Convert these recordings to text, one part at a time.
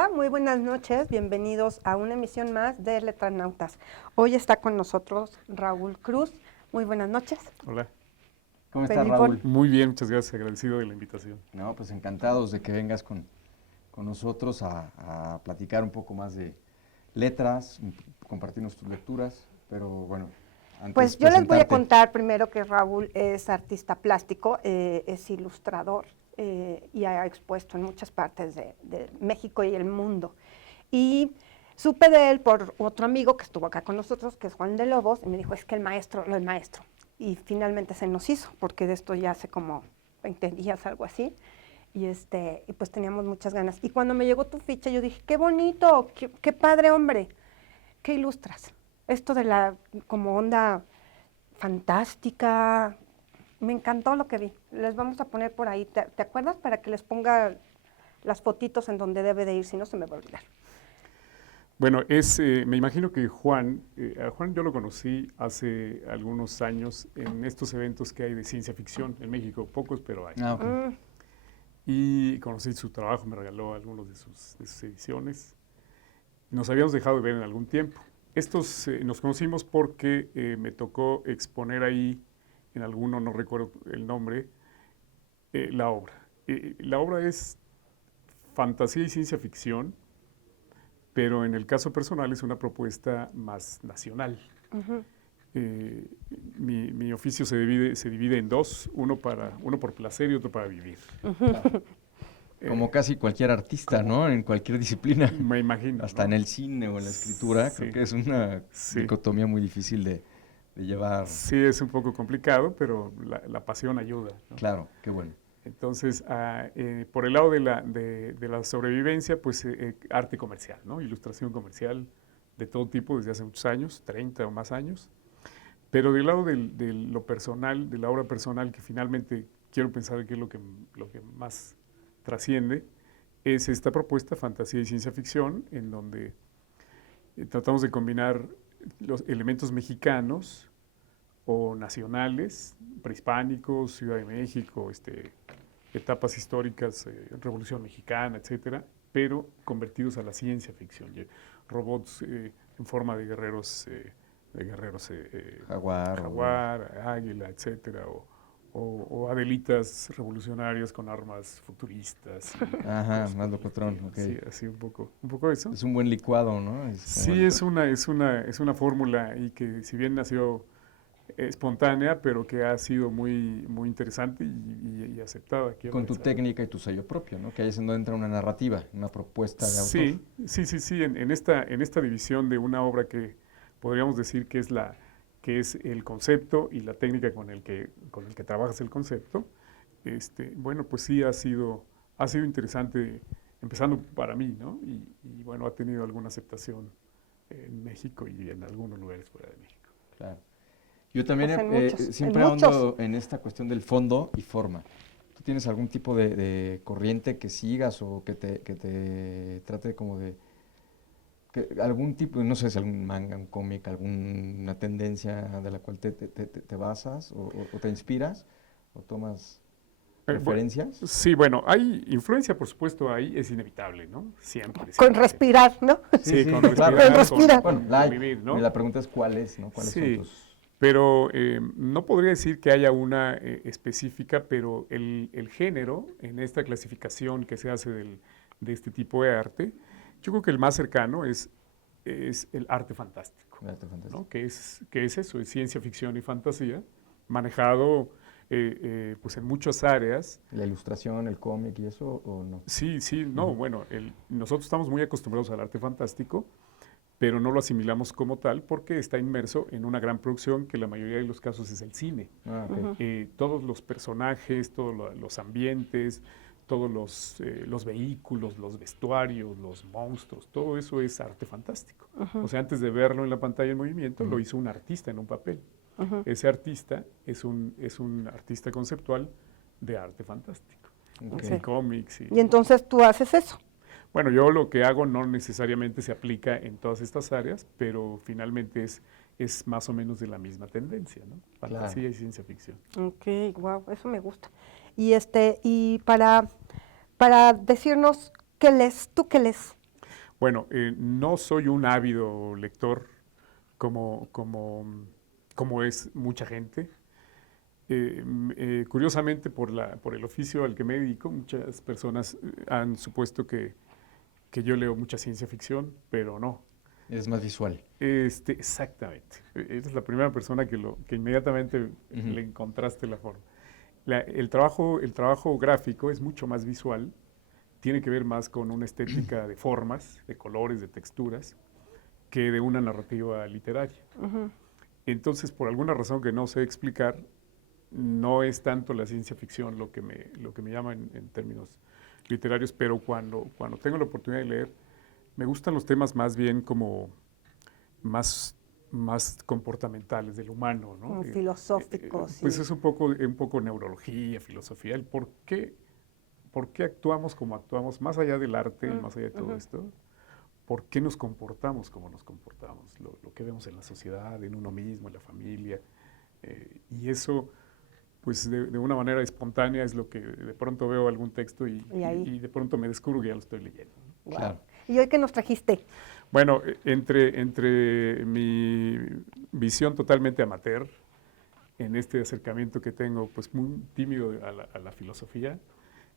Hola, muy buenas noches, bienvenidos a una emisión más de Letranautas. Hoy está con nosotros Raúl Cruz. Muy buenas noches. Hola. ¿Cómo estás, Felipe. Raúl? Muy bien, muchas gracias, agradecido de la invitación. No, pues encantados de que vengas con nosotros a platicar un poco más de letras, compartirnos tus lecturas, pero bueno, antes Pues yo les voy a presentarte. contar primero que Raúl es artista plástico, es ilustrador y ha expuesto en muchas partes de México y el mundo. Y supe de él por otro amigo que estuvo acá con nosotros, que es Juan de Lobos, y me dijo, es que el maestro. Y finalmente se nos hizo, porque de esto ya hace como 20 días, algo así. Y pues teníamos muchas ganas. Y cuando me llegó tu ficha, yo dije, qué bonito, qué padre hombre, ¿qué ilustras? Esto de la como onda fantástica, me encantó lo que vi. Les vamos a poner por ahí, ¿te acuerdas? Para que les ponga las fotitos en donde debe de ir, si no se me va a olvidar. Bueno, me imagino que a Juan yo lo conocí hace algunos años en estos eventos que hay de ciencia ficción en México, pocos, pero hay. Ah, ok. Y conocí su trabajo, me regaló algunos de sus ediciones. Nos habíamos dejado de ver en algún tiempo. Nos conocimos porque me tocó exponer ahí, en alguno, no recuerdo el nombre, la obra. La obra es fantasía y ciencia ficción, pero en el caso personal es una propuesta más nacional. Uh-huh. Mi oficio se divide en dos, uno por placer y otro para vivir. Claro. Como casi cualquier artista, ¿no? En cualquier disciplina. Me imagino. Hasta ¿no? en el cine o en la escritura, Sí. creo que es una Sí. dicotomía muy difícil de llevar. Sí, es un poco complicado, pero la pasión ayuda, ¿no? Claro, qué bueno. Entonces, por el lado de la sobrevivencia, pues arte comercial, ¿no? Ilustración comercial de todo tipo desde hace muchos años, 30 o más años. Pero del lado de lo personal, de la obra personal, que finalmente quiero pensar que es lo que más trasciende, es esta propuesta, fantasía y ciencia ficción, en donde tratamos de combinar los elementos mexicanos o nacionales, prehispánicos, Ciudad de México, etapas históricas, Revolución Mexicana, etcétera, pero convertidos a la ciencia ficción. Robots en forma de guerreros, jaguar, águila, etcétera, o adelitas revolucionarias con armas futuristas. Ajá, más locotrón, ok. Sí, así un poco eso. Es un buen licuado, ¿no? Sí, es una fórmula y que si bien nació espontánea, pero que ha sido muy, muy interesante y aceptada. Con tu técnica y tu sello propio, ¿no? Que ahí es donde entra una narrativa, una propuesta de autor. Sí. En esta división de una obra que podríamos decir que es el concepto y la técnica con el que trabajas el concepto, bueno, pues sí ha sido interesante, empezando para mí, ¿no? Y bueno, ha tenido alguna aceptación en México y en algunos lugares fuera de México. Claro. Yo también Pues siempre ahondo en esta cuestión del fondo y forma. ¿Tú tienes algún tipo de corriente que sigas o que te trate como de... algún tipo, no sé si algún manga, un cómic, alguna tendencia de la cual te basas o te inspiras o tomas referencias? Sí, bueno, hay influencia, por supuesto, ahí es inevitable, ¿no? Siempre. Con respirar, ¿no? Sí, con claro. respirar, Bueno, con vivir, ¿no? Y la pregunta es ¿cuáles, no? ¿Cuáles son tus...? Pero no podría decir que haya una específica, pero el género en esta clasificación que se hace de este tipo de arte, yo creo que el más cercano es el arte fantástico, ¿no? Que es eso, es ciencia ficción y fantasía, manejado pues en muchas áreas. ¿La ilustración, el cómic y eso o no? Sí, no, bueno, nosotros estamos muy acostumbrados al arte fantástico, pero no lo asimilamos como tal porque está inmerso en una gran producción que la mayoría de los casos es el cine. Ah, okay. Todos los personajes, todos los ambientes, todos los vehículos, los vestuarios, los monstruos, todo eso es arte fantástico. O sea, antes de verlo en la pantalla en movimiento, lo hizo un artista en un papel. Ese artista es un artista conceptual de arte fantástico. Okay. Cómics. Y entonces tú haces eso. Bueno, yo lo que hago no necesariamente se aplica en todas estas áreas, pero finalmente es más o menos de la misma tendencia, ¿no? Fantasía y ciencia ficción. Ok, wow, eso me gusta. Y y para decirnos qué lees, ¿tú qué lees? Bueno, no soy un ávido lector como es mucha gente. Curiosamente, por el oficio al que me dedico, muchas personas han supuesto que yo leo mucha ciencia ficción, pero no. Es más visual. Exactamente. Eres la primera persona que inmediatamente le encontraste la forma. El trabajo gráfico es mucho más visual, tiene que ver más con una estética de formas, de colores, de texturas, que de una narrativa literaria. Entonces, por alguna razón que no sé explicar, no es tanto la ciencia ficción lo que me llama en términos literarios, pero cuando tengo la oportunidad de leer, me gustan los temas más bien como más comportamentales del humano, ¿no? Como filosóficos. Pues es un poco neurología, filosofía, el por qué actuamos como actuamos, más allá del arte y más allá de todo esto, por qué nos comportamos como nos comportamos, lo que vemos en la sociedad, en uno mismo, en la familia, y eso, pues de una manera espontánea es lo que de pronto veo algún texto y de pronto me descubro que ya lo estoy leyendo. Wow. Claro. ¿Y hoy qué nos trajiste? Bueno, entre mi visión totalmente amateur, en este acercamiento que tengo, pues muy tímido a la filosofía,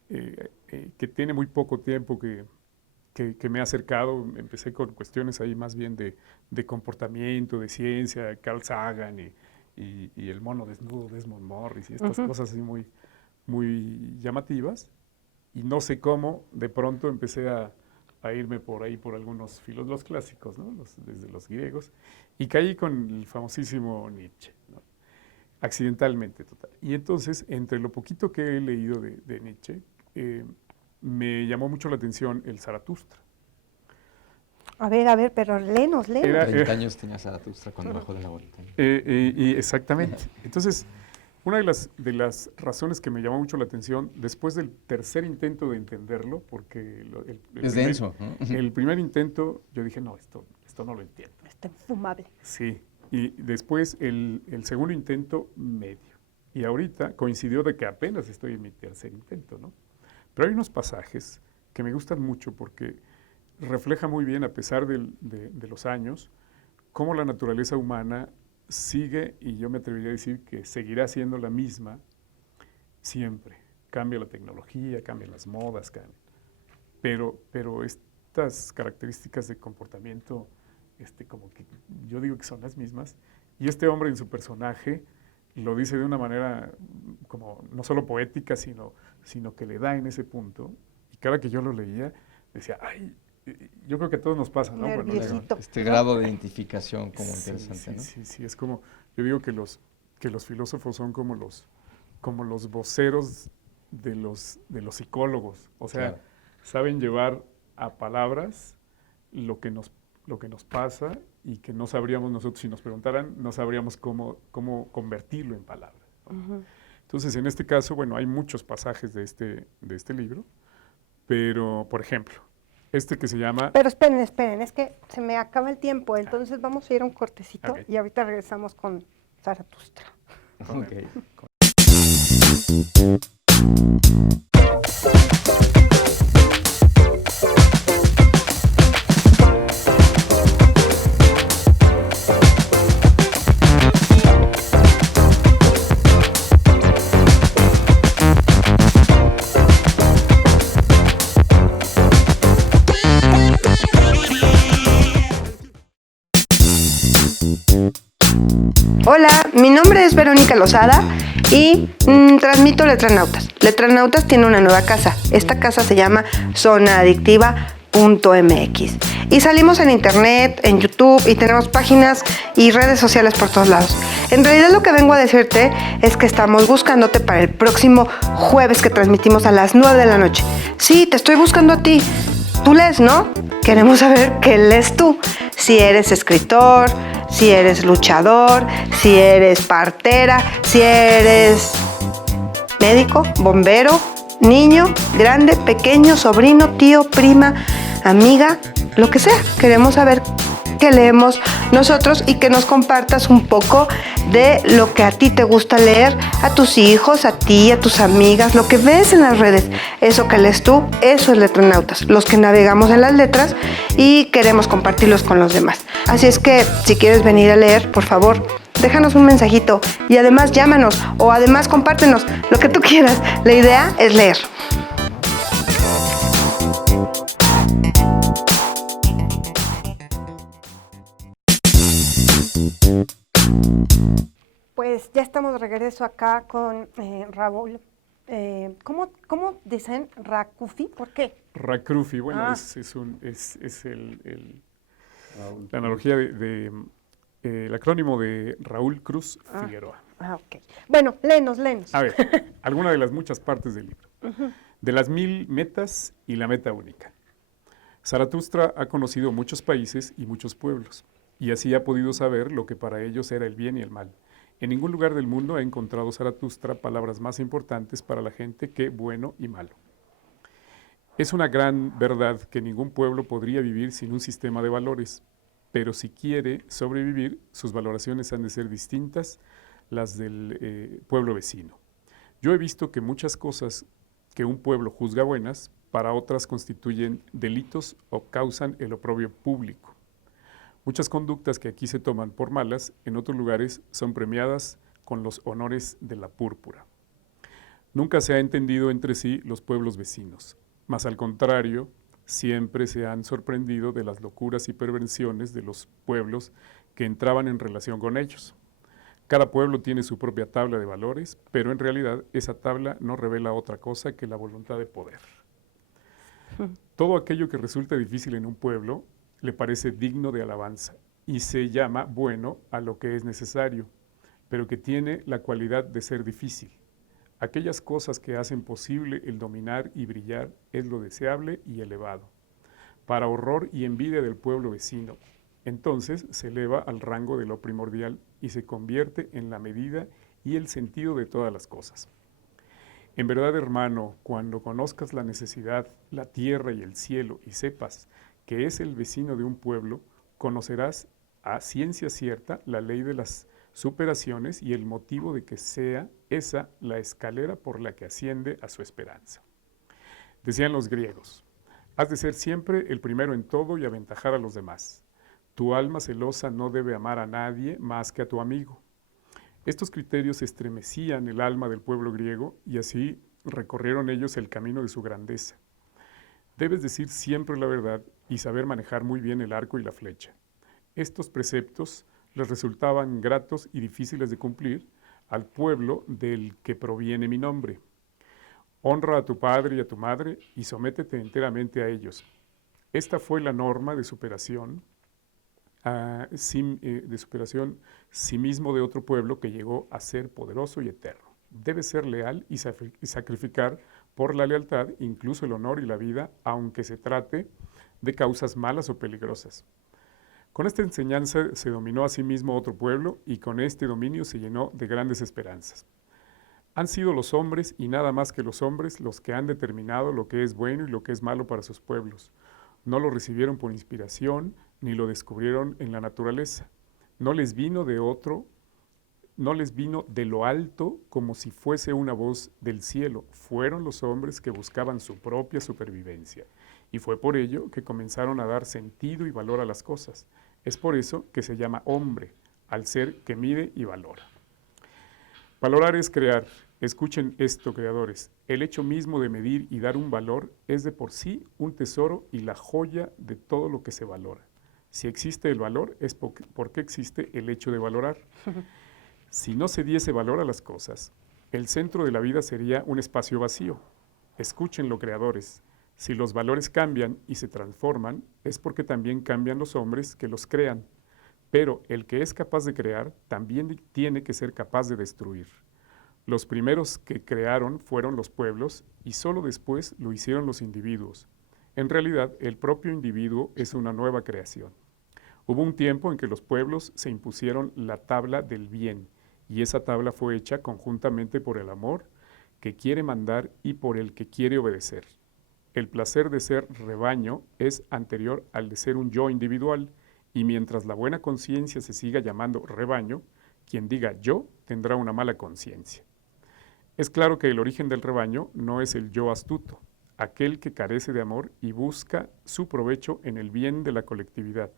que tiene muy poco tiempo que me he acercado, empecé con cuestiones ahí más bien de comportamiento, de ciencia, Carl Sagan y el mono desnudo, Desmond Morris, y estas cosas así muy, muy llamativas, y no sé cómo, de pronto empecé a irme por ahí por algunos filósofos clásicos, ¿no? Desde los griegos, y caí con el famosísimo Nietzsche, ¿no? Accidentalmente, total. Y entonces, entre lo poquito que he leído de Nietzsche, me llamó mucho la atención el Zaratustra. A ver, pero léenos. 30 años tenía Zaratustra cuando bajó de la montaña. Exactamente. Entonces, una de las razones que me llamó mucho la atención, después del tercer intento de entenderlo, porque es denso, ¿no? El primer intento, yo dije, no, esto no lo entiendo. Está infumable. Sí, y después el segundo intento, medio. Y ahorita coincidió de que apenas estoy en mi tercer intento, ¿no? Pero hay unos pasajes que me gustan mucho porque refleja muy bien, a pesar de los años, cómo la naturaleza humana sigue, y yo me atrevería a decir que seguirá siendo la misma siempre. Cambia la tecnología, cambian las modas, pero estas características de comportamiento, como que yo digo que son las mismas, y este hombre en su personaje lo dice de una manera como no solo poética, sino que le da en ese punto, y cada que yo lo leía, decía, ay, yo creo que a todos nos pasa, ¿no? Nerviosito. Este grado de identificación como interesante, ¿no? Sí, es como, yo digo que los filósofos son como los voceros de los psicólogos, o sea, claro, saben llevar a palabras lo que nos pasa y que no sabríamos nosotros, si nos preguntaran, no sabríamos cómo convertirlo en palabras, ¿no? Entonces, en este caso, bueno, hay muchos pasajes de este libro, pero, por ejemplo, que se llama... Pero esperen, es que se me acaba el tiempo, entonces vamos a ir a un cortecito Okay. y ahorita regresamos con Zaratustra. Okay. Hola, mi nombre es Verónica Lozada y transmito Letranautas. Letranautas tiene una nueva casa. Esta casa se llama zonaadictiva.mx y salimos en internet, en YouTube, y tenemos páginas y redes sociales por todos lados. En realidad lo que vengo a decirte es que estamos buscándote para el próximo jueves que transmitimos a las 9 de la noche. Sí, te estoy buscando a ti. Tú lees, ¿no? Queremos saber qué lees tú. Si eres escritor, si eres luchador, si eres partera, si eres médico, bombero, niño, grande, pequeño, sobrino, tío, prima, amiga, lo que sea. Queremos saber que leemos nosotros y que nos compartas un poco de lo que a ti te gusta leer, a tus hijos, a ti, a tus amigas, lo que ves en las redes, eso que lees tú, eso es Letronautas, los que navegamos en las letras y queremos compartirlos con los demás. Así es que si quieres venir a leer, por favor, déjanos un mensajito y además llámanos o además compártenos lo que tú quieras. La idea es leer. Pues ya estamos de regreso acá con Raúl. ¿Cómo dicen Rakufi? ¿Por qué? Rakrufi, bueno, es la analogía el acrónimo de Raúl Cruz Figueroa. Ok. Bueno, léenos. A ver, alguna de las muchas partes del libro. De las 1000 metas y la meta única. Zaratustra ha conocido muchos países y muchos pueblos, y así ha podido saber lo que para ellos era el bien y el mal. En ningún lugar del mundo ha encontrado Zaratustra palabras más importantes para la gente que bueno y malo. Es una gran verdad que ningún pueblo podría vivir sin un sistema de valores, pero si quiere sobrevivir, sus valoraciones han de ser distintas las del pueblo vecino. Yo he visto que muchas cosas que un pueblo juzga buenas, para otras constituyen delitos o causan el oprobio público. Muchas conductas que aquí se toman por malas, en otros lugares son premiadas con los honores de la púrpura. Nunca se ha entendido entre sí los pueblos vecinos, mas al contrario, siempre se han sorprendido de las locuras y perversiones de los pueblos que entraban en relación con ellos. Cada pueblo tiene su propia tabla de valores, pero en realidad esa tabla no revela otra cosa que la voluntad de poder. Todo aquello que resulta difícil en un pueblo le parece digno de alabanza y se llama bueno a lo que es necesario, pero que tiene la cualidad de ser difícil. Aquellas cosas que hacen posible el dominar y brillar es lo deseable y elevado, para horror y envidia del pueblo vecino. Entonces se eleva al rango de lo primordial y se convierte en la medida y el sentido de todas las cosas. En verdad, hermano, cuando conozcas la necesidad, la tierra y el cielo, y sepas que es el vecino de un pueblo, conocerás a ciencia cierta la ley de las superaciones y el motivo de que sea esa la escalera por la que asciende a su esperanza. Decían los griegos, has de ser siempre el primero en todo y aventajar a los demás. Tu alma celosa no debe amar a nadie más que a tu amigo. Estos criterios estremecían el alma del pueblo griego y así recorrieron ellos el camino de su grandeza. Debes decir siempre la verdad y saber manejar muy bien el arco y la flecha. Estos preceptos les resultaban gratos y difíciles de cumplir al pueblo del que proviene mi nombre. Honra a tu padre y a tu madre y sométete enteramente a ellos. Esta fue la norma de superación sí mismo de otro pueblo que llegó a ser poderoso y eterno. Debe ser leal y sacrificar por la lealtad incluso el honor y la vida, aunque se trate de causas malas o peligrosas. Con esta enseñanza se dominó a sí mismo otro pueblo y con este dominio se llenó de grandes esperanzas. Han sido los hombres y nada más que los hombres los que han determinado lo que es bueno y lo que es malo para sus pueblos. No lo recibieron por inspiración ni lo descubrieron en la naturaleza. No les vino de lo alto como si fuese una voz del cielo. Fueron los hombres que buscaban su propia supervivencia. Y fue por ello que comenzaron a dar sentido y valor a las cosas. Es por eso que se llama hombre, al ser que mide y valora. Valorar es crear. Escuchen esto, creadores. El hecho mismo de medir y dar un valor es de por sí un tesoro y la joya de todo lo que se valora. Si existe el valor es porque existe el hecho de valorar. Si no se diese valor a las cosas, el centro de la vida sería un espacio vacío. Escúchenlo, creadores. Si los valores cambian y se transforman, es porque también cambian los hombres que los crean. Pero el que es capaz de crear también tiene que ser capaz de destruir. Los primeros que crearon fueron los pueblos y solo después lo hicieron los individuos. En realidad, el propio individuo es una nueva creación. Hubo un tiempo en que los pueblos se impusieron la tabla del bien, y esa tabla fue hecha conjuntamente por el amor que quiere mandar y por el que quiere obedecer. El placer de ser rebaño es anterior al de ser un yo individual, y mientras la buena conciencia se siga llamando rebaño, quien diga yo tendrá una mala conciencia. Es claro que el origen del rebaño no es el yo astuto, aquel que carece de amor y busca su provecho en el bien de la colectividad.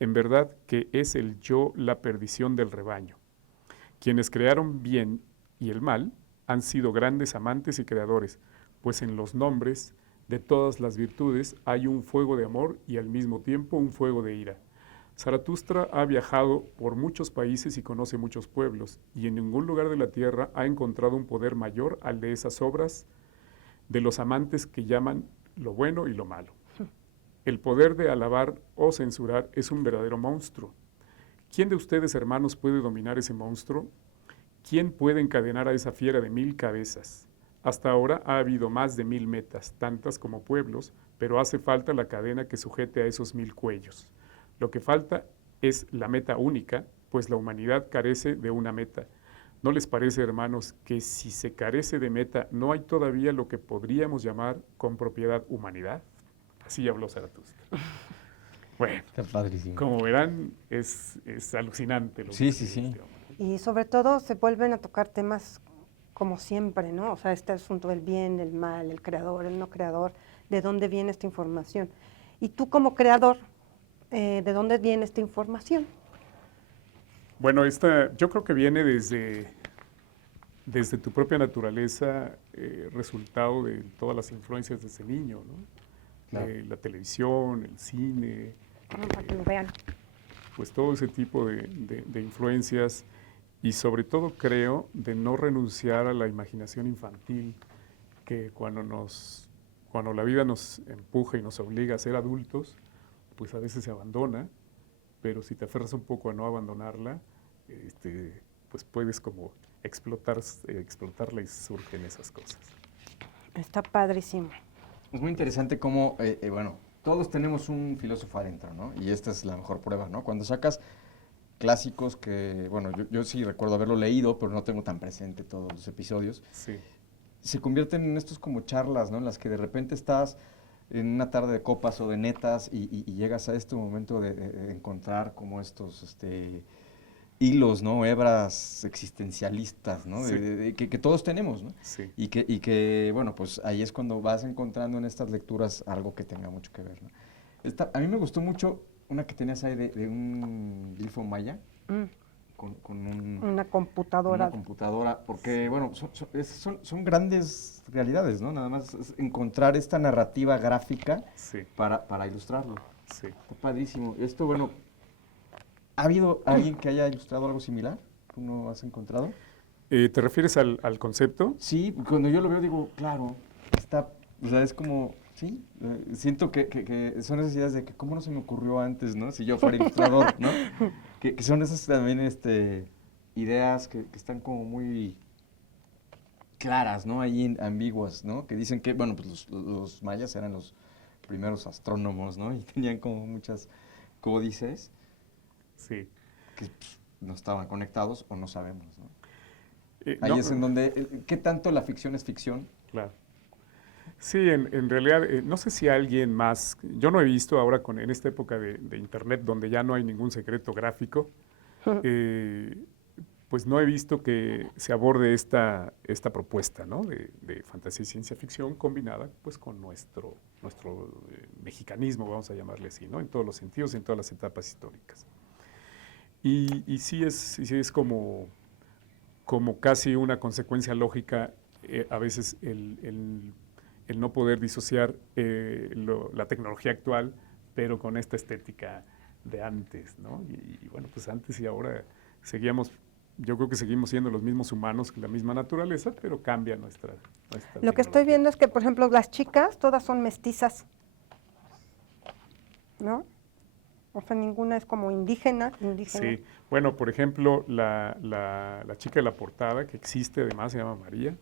En verdad que es el yo la perdición del rebaño. Quienes crearon bien y el mal han sido grandes amantes y creadores, pues en los nombres de todas las virtudes hay un fuego de amor y al mismo tiempo un fuego de ira. Zaratustra ha viajado por muchos países y conoce muchos pueblos, y en ningún lugar de la tierra ha encontrado un poder mayor al de esas obras de los amantes que llaman lo bueno y lo malo. El poder de alabar o censurar es un verdadero monstruo. ¿Quién de ustedes, hermanos, puede dominar ese monstruo? ¿Quién puede encadenar a esa fiera de 1000 cabezas? Hasta ahora ha habido más de 1000 metas, tantas como pueblos, pero hace falta la cadena que sujete a esos 1000 cuellos. Lo que falta es la meta única, pues la humanidad carece de una meta. ¿No les parece, hermanos, que si se carece de meta no hay todavía lo que podríamos llamar con propiedad humanidad? Así habló Zaratustra. Bueno, Está padrísimo. como verán, es alucinante lo que Sí, dice sí, sí. este hombre. Y sobre todo se vuelven a tocar temas como siempre, ¿no? O sea, este asunto del bien, del mal, el creador, el no creador, de dónde viene esta información. Y tú como creador, ¿de dónde viene esta información? Bueno, yo creo que viene desde tu propia naturaleza, resultado de todas las influencias de ese niño, ¿no? Claro. La televisión, el cine, Para que lo vean. pues todo ese tipo de influencias y sobre todo creo de no renunciar a la imaginación infantil que cuando la vida nos empuja y nos obliga a ser adultos, pues a veces se abandona, pero si te aferras un poco a no abandonarla, pues puedes como explotarla y surgen esas cosas. Está padrísimo. Es muy interesante cómo, bueno, todos tenemos un filósofo adentro, ¿no? Y esta es la mejor prueba, ¿no? Cuando sacas clásicos que, bueno, yo sí recuerdo haberlo leído, pero no tengo tan presente todos los episodios, Sí, se convierten en estos como charlas, ¿no? En las que de repente estás en una tarde de copas o de netas y llegas a este momento de encontrar como estos hilos, ¿no? Hebras existencialistas, ¿no? Sí. Que todos tenemos, ¿no? sí. Y que, bueno, pues ahí es cuando vas encontrando en estas lecturas algo que tenga mucho que ver, ¿no? A mí me gustó mucho una que tenías ahí de un glifo maya Mm, con una computadora. una computadora, porque, bueno, son grandes realidades, ¿no? Nada más es encontrar esta narrativa gráfica Sí, para ilustrarlo. sí. Está padrísimo. Esto, bueno, ¿ha habido alguien que haya ilustrado algo similar? ¿Tú no has encontrado? ¿Te refieres al concepto? Sí, cuando yo lo veo digo, claro, o sea, es como, sí, siento que son esas ideas de que cómo no se me ocurrió antes, ¿no? Si yo fuera ilustrador, ¿no? Que son esas también ideas que están como muy claras, ¿no? Ahí ambiguas, ¿no? Que dicen que, bueno, pues los mayas eran los primeros astrónomos, ¿no? Y tenían como muchas códices Sí. que pues, no estaban conectados o no sabemos, ¿no? No, Ahí es en donde, ¿qué tanto la ficción es ficción? claro. Sí, en realidad, no sé si alguien más, yo no he visto ahora en esta época de Internet donde ya no hay ningún secreto gráfico, pues no he visto que se aborde esta propuesta, ¿no? de fantasía y ciencia ficción combinada pues con nuestro mexicanismo, vamos a llamarle así, ¿no? En todos los sentidos, en todas las etapas históricas. Y sí es como casi una consecuencia lógica a veces el no poder disociar la tecnología actual, pero con esta estética de antes, ¿no? Y bueno, pues antes y ahora yo creo que seguimos siendo los mismos humanos, la misma naturaleza, pero cambia nuestra Lo que estoy viendo es que, por ejemplo, las chicas todas son mestizas, ¿no? O sea, ninguna es como indígena. Sí, bueno, por ejemplo, la chica de la portada, que existe además, se llama María,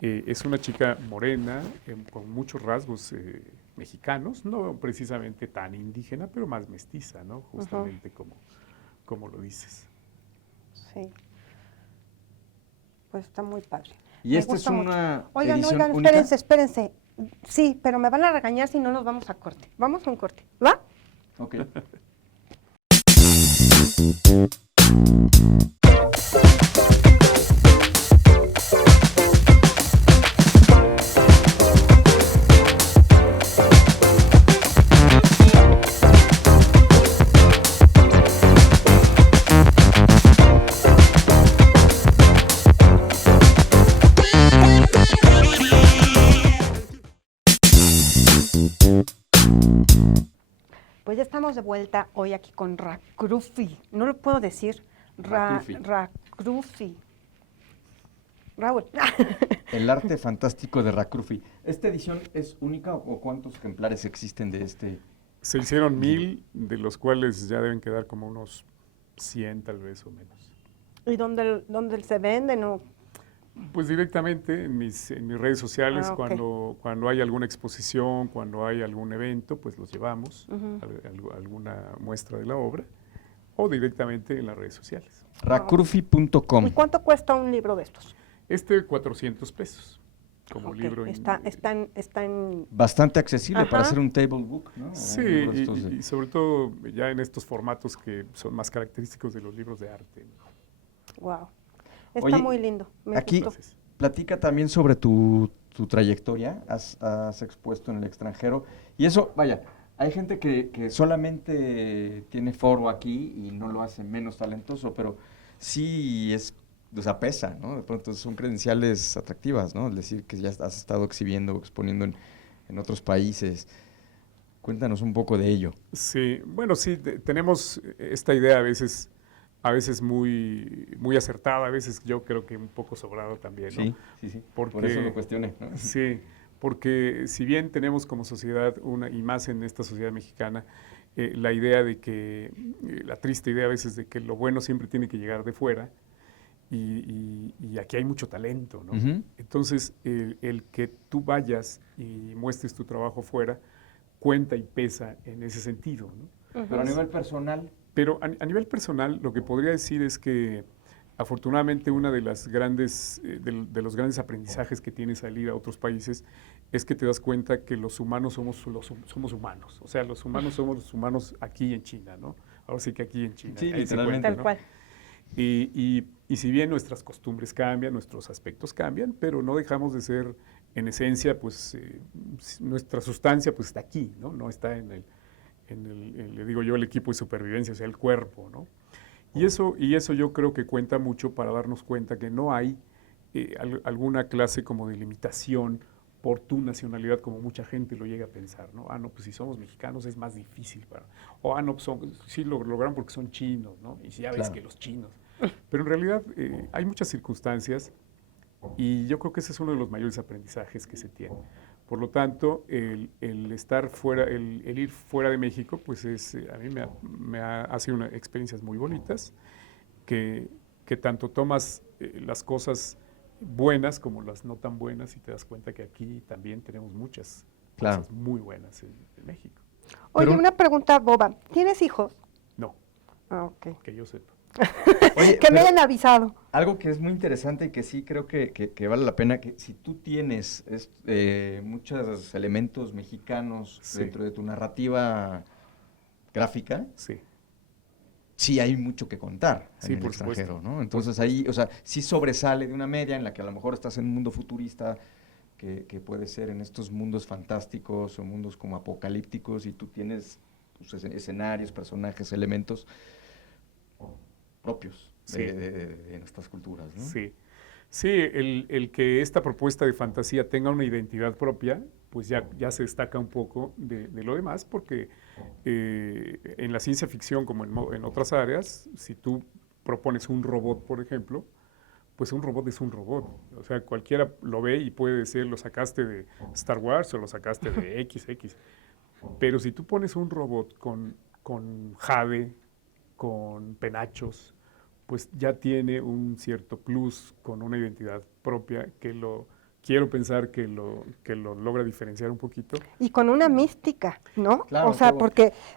es una chica morena, con muchos rasgos mexicanos, no precisamente tan indígena, pero más mestiza, ¿no? Justamente como lo dices. Sí. Pues está muy padre. Y Me esta es gusta mucho. una Oigan, edición única. espérense. Sí, pero me van a regañar si no nos vamos a corte. Vamos a un corte, ¿va? Ok. Pues ya estamos de vuelta hoy aquí con Rakrufi. No lo puedo decir. Rakrufi. Raúl. El arte fantástico de Rakrufi. ¿Esta edición es única o cuántos ejemplares existen de este? Se hicieron 1000, de los cuales ya deben quedar como unos 100 tal vez o menos. ¿Y dónde se venden? ¿O? Pues directamente en mis redes sociales, Ah, ok. cuando hay alguna exposición, cuando hay algún evento, pues los llevamos, Ujú. alguna muestra de la obra, o directamente en las redes sociales. Rakrufi.com. ¿Y cuánto cuesta un libro de estos? 400 pesos como Ok, libro. está en Bastante accesible para Ajá. hacer un table book, ¿no? O Sí, un libro de estos de- y sobre todo ya en estos formatos que son más característicos de los libros de arte, ¿no? wow. Está Oye, muy lindo. Me aquí- gustó. Entonces, Platica también sobre tu trayectoria, has expuesto en el extranjero, y eso, vaya, hay gente que solamente tiene foro aquí y no lo hace menos talentoso, pero sí es, o sea, pesa, ¿no? De pronto son credenciales atractivas, ¿no? Es decir, que ya has estado exhibiendo, exponiendo en otros países. Cuéntanos un poco de ello. sí, bueno, sí, tenemos esta idea a veces muy acertada, a veces yo creo que un poco sobrada también, ¿no? Sí. Porque, Por eso lo cuestioné, ¿no? Sí, porque si bien tenemos como sociedad, y más en esta sociedad mexicana, la idea de que, la triste idea a veces de que lo bueno siempre tiene que llegar de fuera, y aquí hay mucho talento, ¿no? Ujú. Entonces, el que tú vayas y muestres tu trabajo fuera, cuenta y pesa en ese sentido, ¿no? Ujú. Pero a nivel personal, Pero a nivel personal, lo que podría decir es que afortunadamente una de las grandes, de los grandes aprendizajes que tienes al ir a otros países es que te das cuenta que los humanos somos humanos. O sea, los humanos somos los humanos aquí en China, ¿no? Ahora sí que aquí en China. Sí, ahí se literalmente. cuenta, Tal ¿no? cual. Y si bien nuestras costumbres cambian, nuestros aspectos cambian, pero no dejamos de ser, en esencia, pues nuestra sustancia pues está aquí, ¿no? No está le digo yo, el equipo de supervivencia, o sea, el cuerpo, ¿no? Y eso yo creo que cuenta mucho para darnos cuenta que no hay alguna clase como de limitación por tu nacionalidad, como mucha gente lo llega a pensar, ¿no? Ah, no, pues si somos mexicanos es más difícil para... O, ah, no, pues sí lo lograron porque son chinos, ¿no? Y si ya ves Claro. que los chinos... Pero en realidad hay muchas circunstancias y yo creo que ese es uno de los mayores aprendizajes que se tiene. Por lo tanto, el estar fuera, el ir fuera de México, pues a mí ha sido experiencias muy bonitas, que tanto tomas las cosas buenas como las no tan buenas y te das cuenta que aquí también tenemos muchas Claro. cosas muy buenas en México. Oye, Pero- una pregunta boba. ¿Tienes hijos? No, Ah, ok. que yo sepa. Oye, Que me pero hayan avisado. algo que es muy interesante y que sí creo que vale la pena, que si tú tienes muchos elementos mexicanos Sí. dentro de tu narrativa gráfica, Sí, sí hay mucho que contar Sí, en el por extranjero, supuesto, ¿no? Entonces ahí, o sea, sí sobresale de una media en la que a lo mejor estás en un mundo futurista, que puede ser en estos mundos fantásticos o mundos como apocalípticos, y tú tienes pues, escenarios, personajes, elementos propios Sí. de nuestras culturas, ¿no? sí. Sí, el que esta propuesta de fantasía tenga una identidad propia, pues ya se destaca un poco de lo demás, porque en la ciencia ficción, como en otras áreas, si tú propones un robot, por ejemplo, pues un robot es un robot. O sea, cualquiera lo ve y puede decir, lo sacaste de Star Wars o lo sacaste de XX. Pero si tú pones un robot con jade, con penachos, pues ya tiene un cierto plus con una identidad propia quiero pensar que lo logra diferenciar un poquito. Y con una mística, ¿no? Claro, O sea, todo.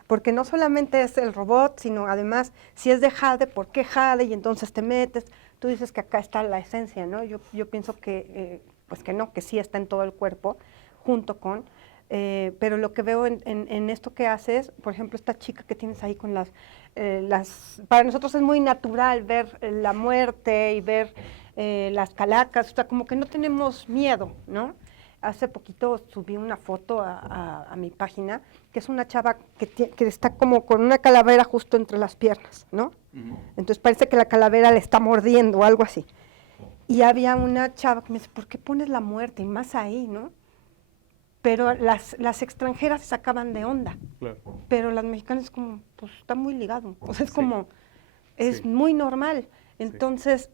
porque no solamente es el robot, sino además, si es de Jade, ¿por qué Jade? Y entonces te metes. Tú dices que acá está la esencia, ¿no? Yo pienso que, pues que no, que sí está en todo el cuerpo, junto con, pero lo que veo en esto que haces, por ejemplo, esta chica que tienes ahí con para nosotros es muy natural ver la muerte y ver las calacas, o sea, como que no tenemos miedo, ¿no? Hace poquito subí una foto a mi página, que es una chava que está como con una calavera justo entre las piernas, ¿no? Entonces parece que la calavera le está mordiendo o algo así. Y había una chava que me dice, ¿por qué pones la muerte? Y más ahí, ¿no? Pero las extranjeras se sacaban de onda. Claro. Pero las mexicanas es como, pues está muy ligado. O sea, es como, es Sí. muy normal. Entonces,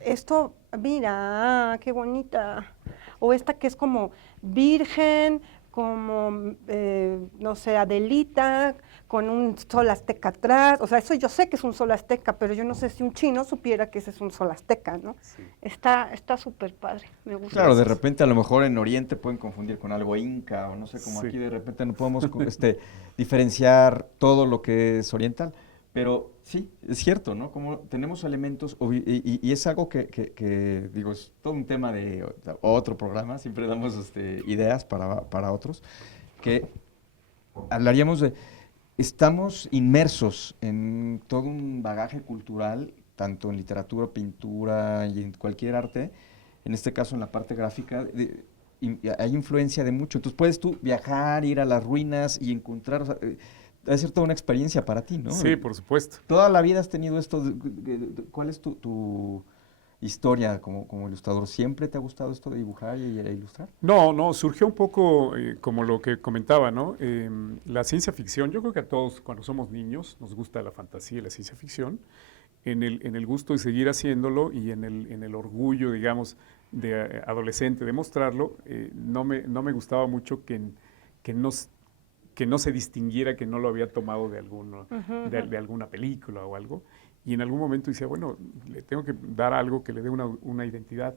esto, mira, qué bonita. O esta que es como virgen, como, no sé, Adelita, con un sol azteca atrás. O sea, eso yo sé que es un sol azteca, pero yo no sé si un chino supiera que ese es un sol azteca, ¿no? Sí. Está súper padre, me gusta. Claro, de repente a lo mejor en Oriente pueden confundir con algo inca o no sé, como Sí. aquí de repente no podemos diferenciar todo lo que es oriental, pero sí, es cierto, ¿no? Como tenemos elementos, y es algo que, digo, es todo un tema de otro programa, siempre damos ideas para otros, que hablaríamos de, estamos inmersos en todo un bagaje cultural, tanto en literatura, pintura y en cualquier arte, en este caso en la parte gráfica, hay influencia de mucho. Entonces puedes tú viajar, ir a las ruinas y encontrar, o sea, debe ser toda una experiencia para ti, ¿no? Sí, por supuesto. Toda la vida has tenido esto. ¿Cuál es tu historia como ilustrador? ¿Siempre te ha gustado esto de dibujar e ilustrar? No, surgió un poco como lo que comentaba, ¿no? La ciencia ficción, yo creo que a todos cuando somos niños nos gusta la fantasía y la ciencia ficción, en el gusto de seguir haciéndolo y en el orgullo, digamos, de adolescente de mostrarlo, no me gustaba mucho que no se distinguiera que no lo había tomado de alguna película o algo. Y en algún momento decía, bueno, le tengo que dar algo que le dé una identidad.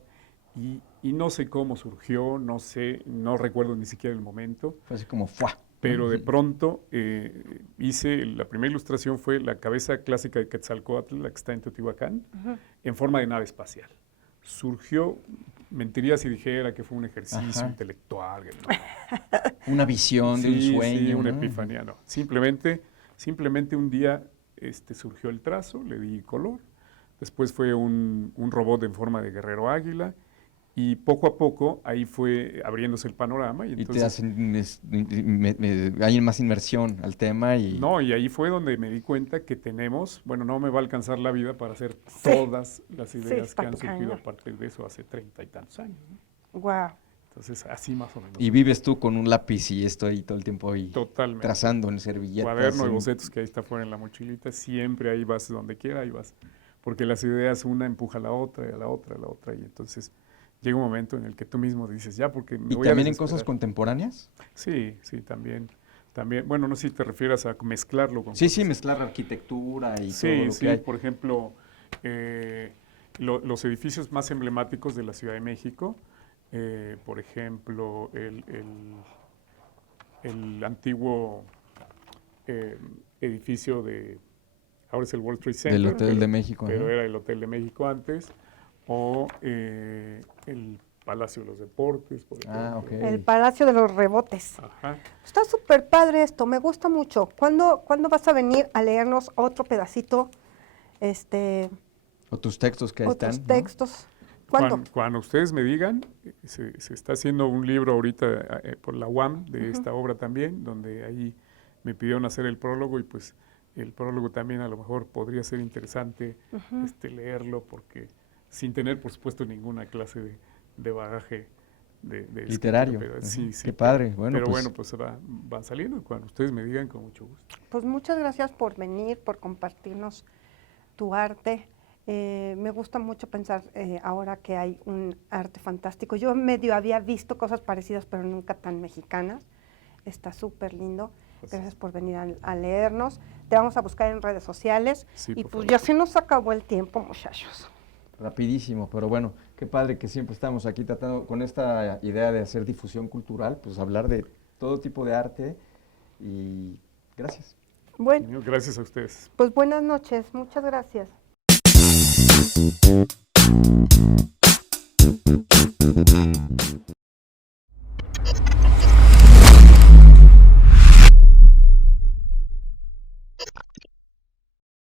Y no sé cómo surgió, no recuerdo ni siquiera el momento. Fue así como ¡fua! Pero de pronto la primera ilustración fue la cabeza clásica de Quetzalcóatl, la que está en Teotihuacán, en forma de nave espacial. Surgió, mentiría si dijera que fue un ejercicio intelectual. No. Una visión de un sueño. Sí, una ¿no? epifanía, no. Simplemente un día surgió el trazo, le di color, después fue un robot en forma de guerrero águila, y poco a poco ahí fue abriéndose el panorama. Y entonces, te hacen, hay más inmersión al tema. No, y ahí fue donde me di cuenta que no me va a alcanzar la vida para hacer todas las ideas que han surgido a partir de eso hace 30 y tantos años, ¿no? Wow. Entonces, así más o menos. Y vives tú con un lápiz y estoy todo el tiempo ahí Totalmente. Trazando en servilletas. Cuaderno de bocetos que ahí está fuera en la mochilita, siempre ahí vas donde quiera, ahí vas. Porque las ideas una empuja a la otra, y a la otra, y entonces llega un momento en el que tú mismo dices, ya, porque me ¿Y voy también a en cosas contemporáneas? Sí, también. Bueno, no sé si te refieres a mezclarlo con Sí, cosas. mezclar arquitectura y todo lo que hay. Por ejemplo, los edificios más emblemáticos de la Ciudad de México, por ejemplo, el antiguo edificio ahora es el World Trade Center. Del Hotel de México. Pero era el Hotel de México antes, o el Palacio de los Deportes, por ejemplo. Okay. El Palacio de los Rebotes. Ajá. Está súper padre esto, me gusta mucho. ¿Cuándo vas a venir a leernos otro pedacito? O tus textos que ahí están. Otros textos. ¿Cuándo? Cuando ustedes me digan, se está haciendo un libro ahorita por la UAM de esta obra también, donde ahí me pidieron hacer el prólogo, y pues el prólogo también a lo mejor podría ser interesante leerlo, porque sin tener, por supuesto, ninguna clase de bagaje de literario. Pero, sí, Qué padre. Bueno, pero bueno, pues van saliendo, cuando ustedes me digan, con mucho gusto. Pues muchas gracias por venir, por compartirnos tu arte. Me gusta mucho pensar ahora que hay un arte fantástico. Yo medio había visto cosas parecidas, pero nunca tan mexicanas. Está súper lindo. Gracias por venir a leernos. Te vamos a buscar en redes sociales. Sí, y por pues favor. ya se nos acabó el tiempo, muchachos. Rapidísimo, pero bueno, qué padre que siempre estamos aquí tratando con esta idea de hacer difusión cultural, pues hablar de todo tipo de arte, y gracias. Bueno, Gracias a ustedes. pues buenas noches. Muchas gracias.